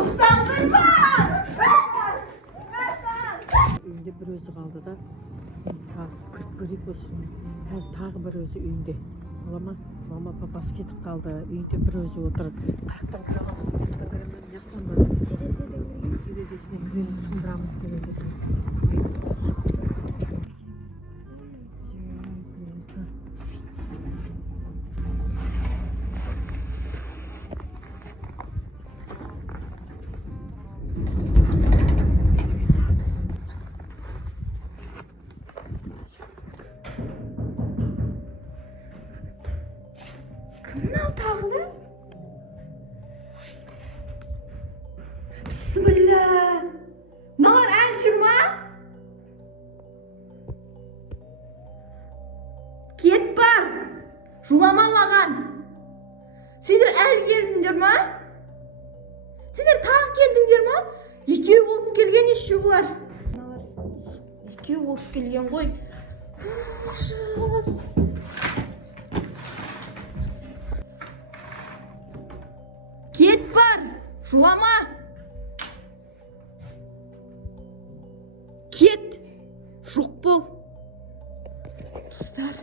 Ustandırma! Үйінде бір өзі қалды да, күрт көрейік болсын. Қазір тағы бір өзі үйінде. Олама, мама папасы кетіп қалды. Үйінде бір өзі отыр. Қаяқта отырамыз. Терезесіне кіреміз, сындырамыз терезесін. Mınау tağılı? Bismillah. Mınalar ән жүрма? Кет бар. Жулама маған. Сендер әлі келдіңдер ма? Сендер тағы келдіңдер ма? Екеу болып келген ешеу бұлар. Екеу болып келген ғой. Ужас. Кет бар, жулама. Кет, жоқ бол. Достар,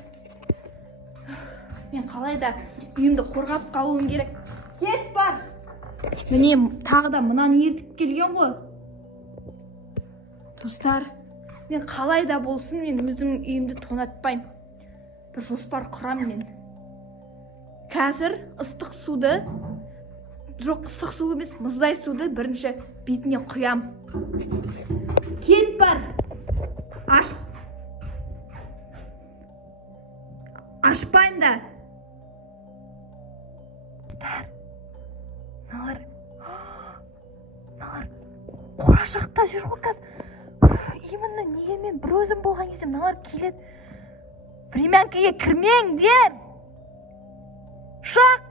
мен қалай да үйімді қорғап қалуым керек. Кет бар. Міне тағы да мынаны ертіп келген ғой. Достар, мен қалай да болсын мен өзімнің үйімді тонатпайым. Бір жоспар құрам мен. Қазір ыстық суды, жоқ ыстық су емес, мұздай суды бірінші бетіне құям. Кет бар. Ашпайын да. Налар қора жақта жүр ғой қазір. Именно неге мен бір өзім болған кезде налар келеді. Времянкаға кірмеңдер. Шақ.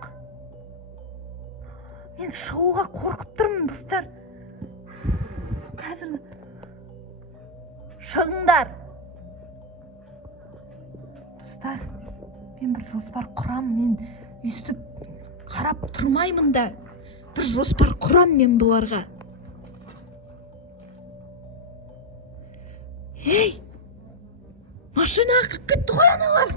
Мен шығуға қорқып тұрмын, достар. Қазір шығыңдар. Достар, мен бір жоспар құрам, мен өйстіп қарап тұрмаймын да. Бір жоспар құрам мен бұларға. Ей! Машинаға кіріп кетті ғой аналар.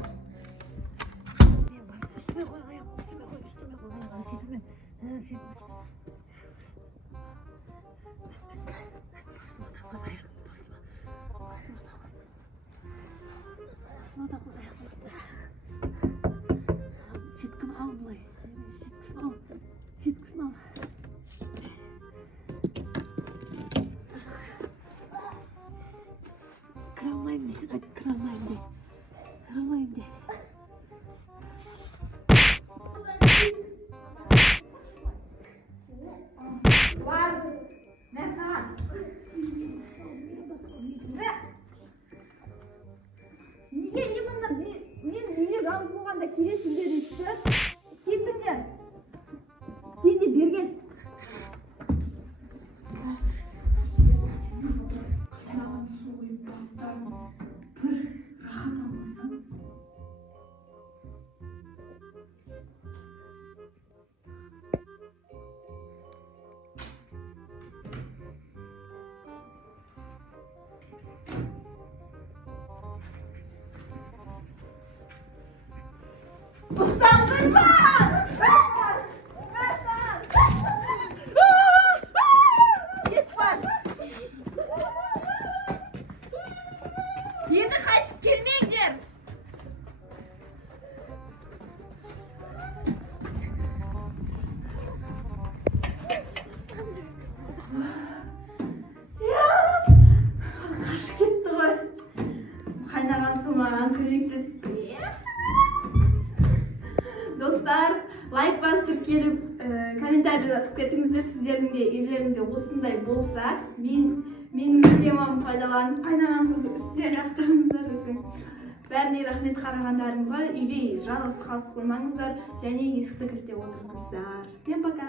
Сеткіні ал былай. Сеткісін ал. Кіре алмайым дейсің, айт, кіре алмайым де. Кіре алмайым де. Бар. Мен саған. Неге именно мен үйде жалғыз болғанда келесіңдер дейсіз? Кетіңдер. Сен де берген. Қайнаған су құйып бастарына бір рахат алмасам. Ustandırma! Git bak. Yeni kaçıp gelmeyeceksin. Kaşı gitti ғой. Қайнаған су маған көмектесті. Достар, лайк басып келіп, комментарий жазып кетіңіздер, сіздердің де үйлеріңізде осындай болса, менің схемамды пайдаланып қайнаған суды үстіне жақтырыңыздар. Бәріне рахмет қарағандарыңызға. Үйде жалғыз қалып қоймаңыздар және есікті кілттеп отырыңыздар. Всем пока!